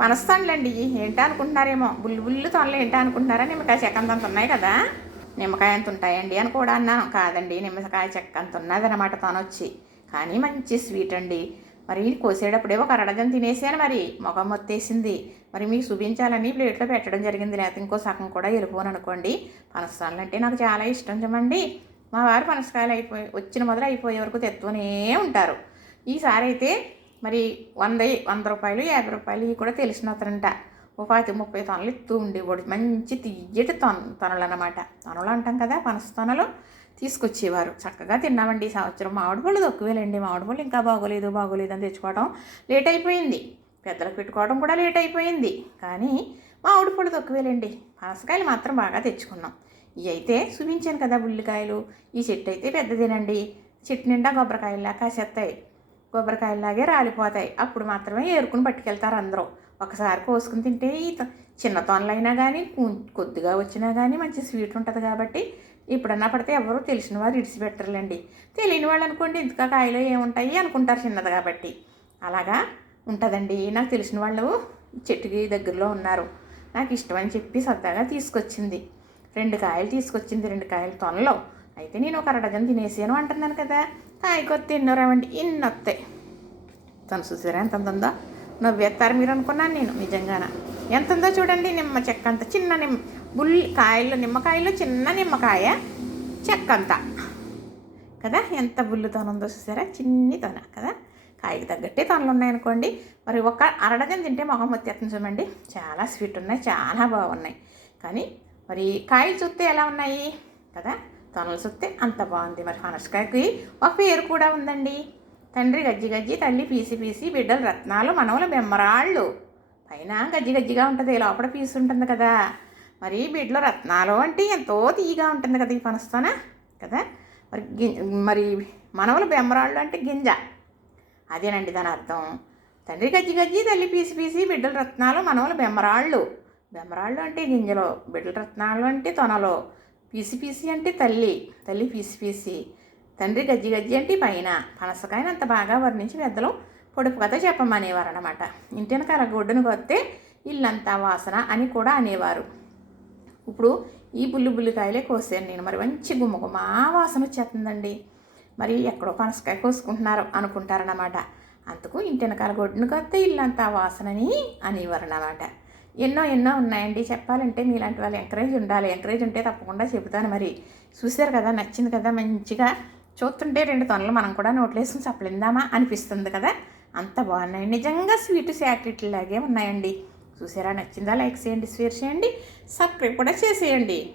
పనస్తానులేండి. ఏంటో అనుకుంటున్నారేమో, బుల్లి బుల్లి తొనలు ఏంటో అనుకుంటున్నారా? నిమ్మకాయ చెక్క అంత ఉన్నాయి కదా, నిమ్మకాయ అంత ఉంటాయండి అని కూడా అన్నాను. కాదండి, నిమ్మకాయ చెక్క అంత ఉన్నది అనమాట తొనొచ్చి. కానీ మంచి స్వీట్ అండి. మరి కోసేటప్పుడే ఒక అరడజన్ తినేసాను. మరి మొఖం మొత్తేసింది. మరి మీకు చూపించాలని ప్లేట్లో పెట్టడం జరిగింది. లేకపోతే ఇంకో సగం కూడా వెళ్ళిపోను అనుకోండి. పనస్తానులు అంటే నాకు చాలా ఇష్టం చెమండి. మా వారు పనసకాయలు వచ్చిన మొదలు అయిపోయే వరకు తెత్తూనే ఉంటారు. ఈసారి అయితే మరి 100 రూపాయలు 50 రూపాయలు ఇవి కూడా తెలిసిన అతనంట. ఓ 25-30 తొనలు ఇస్తూ ఉండేవాడు. మంచి తియ్యటి తొనలు అనమాట. తొనలు అంటాం కదా, పనస తొనలు తీసుకొచ్చేవారు. చక్కగా తిన్నామండి ఈ సంవత్సరం. మామిడి పళ్ళు తక్కువేలండి. మామిడి పళ్ళు ఇంకా బాగోలేదు అని తెచ్చుకోవడం లేట్ అయిపోయింది. పెద్దలకు పెట్టుకోవడం కూడా లేట్ అయిపోయింది. కానీ మామిడి పళ్ళు తక్కువేలండి. పనసకాయలు మాత్రం బాగా తెచ్చుకున్నాం. ఇవి అయితే చూపించాను కదా ఉల్లికాయలు. ఈ చెట్టు అయితే పెద్దదేనండి. చెట్టు నిండా కొబ్బరికాయల్లా కాసేస్తాయి. కొబ్బరికాయలాగే రాలిపోతాయి. అప్పుడు మాత్రమే ఏరుకుని పట్టుకెళ్తారు అందరూ. ఒకసారి కోసుకుని తింటే ఈ చిన్న తొనలైనా కానీ కొద్దిగా వచ్చినా కానీ మంచి స్వీట్ ఉంటుంది కాబట్టి ఇప్పుడన్నా పడితే ఎవరు తెలిసిన వారు ఇడిచిపెట్టరులేండి. తెలియని వాళ్ళు అనుకోండి, ఇంతగా కాయలు ఏముంటాయి అనుకుంటారు చిన్నది కాబట్టి. అలాగా ఉంటుందండి. నాకు తెలిసిన వాళ్ళు చెట్టుకి దగ్గరలో ఉన్నారు. నాకు ఇష్టమని చెప్పి సరదాగా తీసుకొచ్చింది. 2 కాయలు తీసుకొచ్చింది. 2 కాయలు తొనలో అయితే నేను ఒక అరడజన్ తినేసాను అంటున్నాను కదా. కాయకొత్తి ఎన్నోరావండి, ఇన్ని వస్తాయి. తను చూసారా ఎంత ఉందో? నవ్వేస్తారు మీరు అనుకున్నాను నేను. నిజంగాన ఎంత ఉందో చూడండి. నిమ్మ చెక్క అంత చిన్న నిమ్మకాయలు చిన్న నిమ్మకాయ చెక్క అంతా కదా. ఎంత బుల్లి తొన ఉందో చూసారా? చిన్ని తొన కదా. కాయకి తగ్గట్టే తొనలు ఉన్నాయనుకోండి. మరి ఒక అరడజన్ తింటే మొహం వచ్చేస్తుంది చూడండి. చాలా స్వీట్ ఉన్నాయి, చాలా బాగున్నాయి. కానీ మరి కాయలు చూస్తే ఎలా ఉన్నాయి కదా, తొనలు చూస్తే అంత బాగుంది. మరి పనసకాయకి ఒక పేరు కూడా ఉందండి. తండ్రి గజ్జి గజ్జి, తల్లి పీసి పీసి, బిడ్డలు రత్నాలు, మనవలు బెమ్మరాళ్ళు. పైన గజ్జి గజ్జిగా ఉంటుంది, లోపల పీసు ఉంటుంది కదా. మరి బిడ్డలు రత్నాలు అంటే ఎంతో తీయగా ఉంటుంది కదా ఈ పనస్తోన కదా. మరి మనవలు బెమ్మరాళ్ళు అంటే గింజ, అదేనండి దాని అర్థం. తండ్రి గజ్జి గజ్జి, తల్లి పీసి పీసి, బిడ్డలు రత్నాలు, మనవలు బెమ్మరాళ్ళు. బెమ్మరాళ్ళు అంటే గింజలో, బిడ్డల రత్నాలు అంటే తొనలో, పీసి పీసి అంటే తల్లి పీసి పీసి, తండ్రి గజ్జి గజ్జి అంటే పైన. పనసకాయని అంత బాగా వర్ణించి పెద్దలు పొడుపు కథ చెప్పమనేవారు అనమాట. ఇంటి వెనకాల గొడ్డును కొత్తే ఇల్లంతా వాసన అని కూడా అనేవారు. ఇప్పుడు ఈ బుల్లికాయలే కోసాను నేను. మరి మంచి గుమ్మగుమ్మా వాసన వచ్చేస్తుందండి. మరి ఎక్కడో పనసకాయ కోసుకుంటున్నారు అనుకుంటారన్నమాట. అందుకు ఇంటి వెనకాల గొడ్డును కొత్తే ఇల్లంతా వాసనని అనేవారు అన్నమాట. ఎన్నో ఉన్నాయండి చెప్పాలంటే. మీలాంటి వాళ్ళు ఎంకరేజ్ ఉండాలి. ఎంకరేజ్ ఉంటే తప్పకుండా చెబుతాను. మరి చూశారు కదా, నచ్చింది కదా. మంచిగా చూస్తుంటే 2 తొనలు మనం కూడా నోట్లో వేసుకుని చప్పలిందామా అనిపిస్తుంది కదా. అంత బాగున్నాయి నిజంగా. స్వీట్ చాక్లెట్లాగే ఉన్నాయండి. చూసారా? నచ్చిందా? లైక్ చేయండి, షేర్ చేయండి, సబ్స్క్రైబ్ కూడా చేసేయండి.